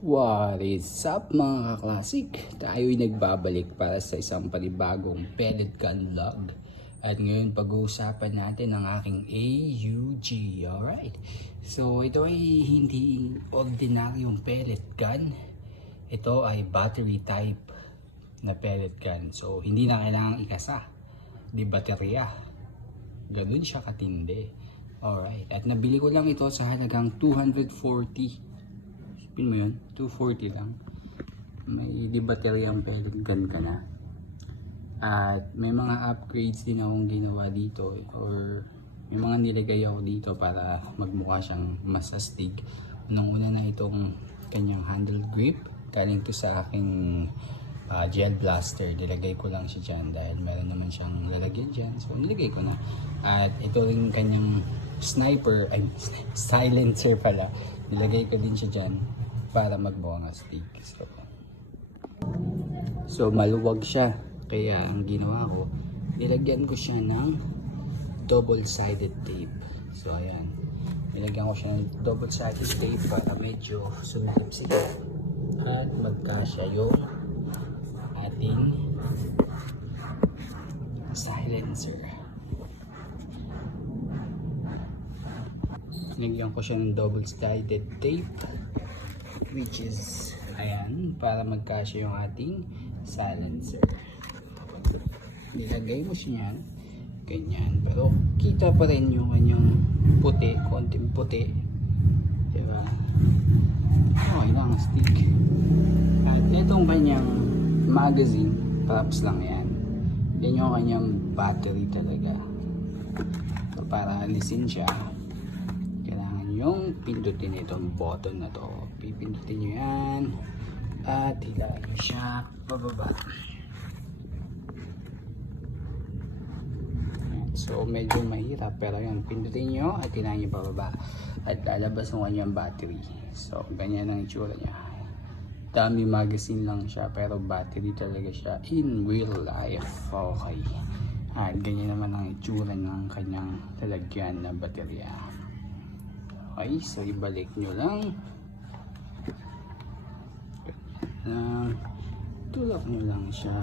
What is up mga kaklasik? Tayo'y nagbabalik para sa isang panibagong pellet gun vlog. At ngayon pag-uusapan natin ang aking AUG. Alright. So ito ay hindi ordinaryong pellet gun. Ito ay battery type na pellet gun. So hindi na kailangang ikasa. Di baterya. Ganun siya katindi. Alright. At nabili ko lang ito sa halagang 240. Pin mo yun, 240 lang. May di bateryang pellet gun ka na. At may mga upgrades din akong ginawa dito, or may mga nilagay ako dito para magmukha siyang mas astig. Unang-una na itong kanyang handle grip, galing to sa aking gel blaster. Nilagay ko lang siya dyan dahil meron naman siyang lalagyan dyan, so nilagay ko na. At ito rin kanyang sniper, ay silencer pala, nilagay ko din siya dyan para magmukhang astig. So maluwag siya, kaya ang ginawa ko, nilagyan ko siya ng double-sided tape. So ayan, nilagyan ko siya ng double-sided tape para medyo sumilip-silip at magkasya yung ating silencer. Nilagyan ko siya ng double-sided tape, which is ayan, para magkasya yung ating silencer. Nilagay mo siya yan ganyan, pero kita pa rin yung kanyang puti, konting puti, diba? Okay lang, stick. At itong kanyang magazine, props lang yan. Yan yung kanyang battery talaga. So para alisin siya, yung pindutin itong button na to. Pipindutin nyo yan at hilahin nyo siya pababa. So medyo mahirap, pero yan, pindutin nyo at hilahin nyo pababa at lalabas ng kanyang battery. So ganyan ang itsura niya. Dummy magazine lang siya, pero battery talaga siya in real life. Okay, at ganyan naman ang itsura ng kanyang lalagyan na baterya. Okay, so ibalik nyo lang. Tulak nyo lang siya.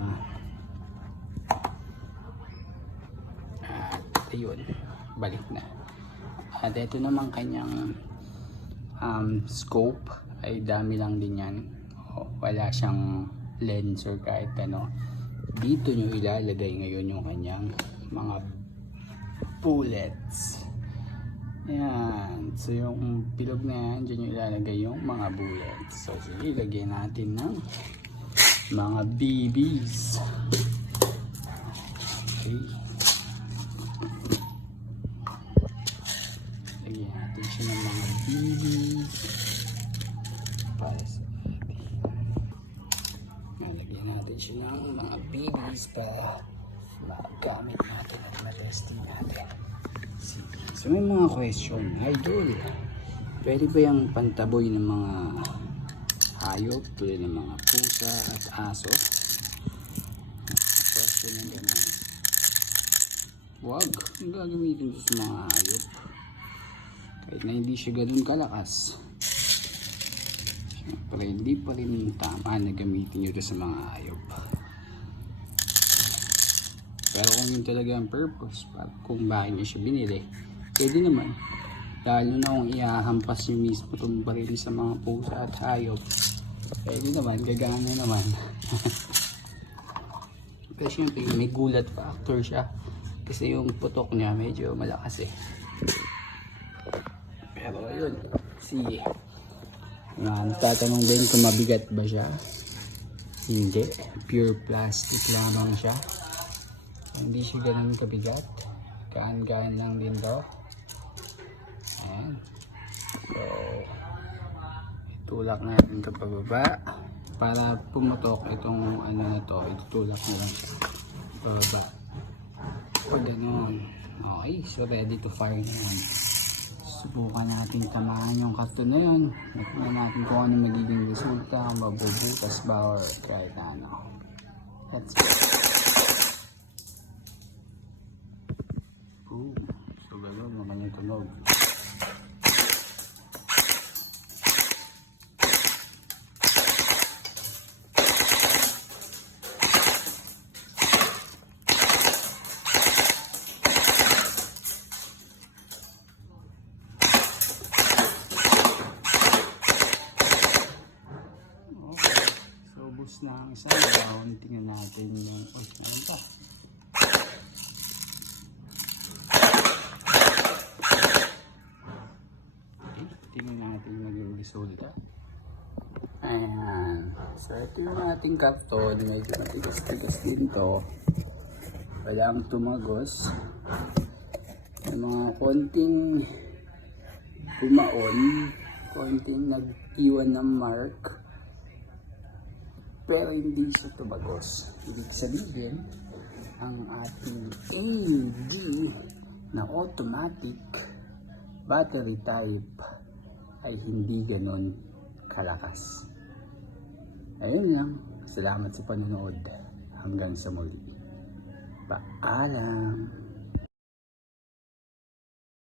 At ayun, balik na. At ito naman kanyang scope ay dami lang din yan. Wala siyang lens or kahit ano. Dito nyo ilalagay ngayon yung kanyang mga bullets. Ayan, so yung bilog na yan, dyan yung ilalagay yung mga bullets. So sige, ilagay natin ng mga BBs. Okay, lagyan natin siya ng mga BBs para sa atin. Lagyan natin siya ng mga BBs para magamit natin at ma-testing natin. So may mga question, idol, pwede ba yung pantaboy ng mga hayop tulad ng mga pusa at aso? Question yung gano'n. Wag, ang gagamitin ito sa mga hayop kahit na hindi siya gano'n kalakas. Siyempre hindi pa rin tama na gamitin nyo ito sa mga hayop. Pero kung yun talaga ang purpose, kung bakit nyo siya binili, pwede naman. Lalo na kung ihahampas nyo mismo itong baril sa mga pusa at hayop, pwede naman, gagana naman. Pero syempre may gulat factor siya, kasi yung putok niya medyo malakas eh. Pero yun, sige. Tatanong din kung mabigat ba siya. Hindi, pure plastic lamang siya. Hindi siya ganun kabigat, gaan-gaan lang din daw. Ayan. So itulak natin ito pababa para pumutok itong ano na to. Itutulak na lang siya pababa pag ganun. Okay, so ready to fire na yan. Subukan natin tamaan yung karton na yun. Nakita natin kung ano magiging resulta, mabubutas ba or kahit ano. Let's go. So gano'n naman yung tunog. ang isang down. Tingnan natin yung... Oh, meron pa. Okay, tingnan natin yung maging resulta. Ayan. So, ito yung ating karton. Medyo matigas-tigas din to. Walang tumagos. May mga konting bumaon. Konting nag-iwan ng mark. Pero hindi siya tumagos. Ibig sabihin, ang ating AUG na automatic battery type ay hindi ganon kalakas. Ayun lang. Salamat sa panonood. Hanggang sa muli. Paalam.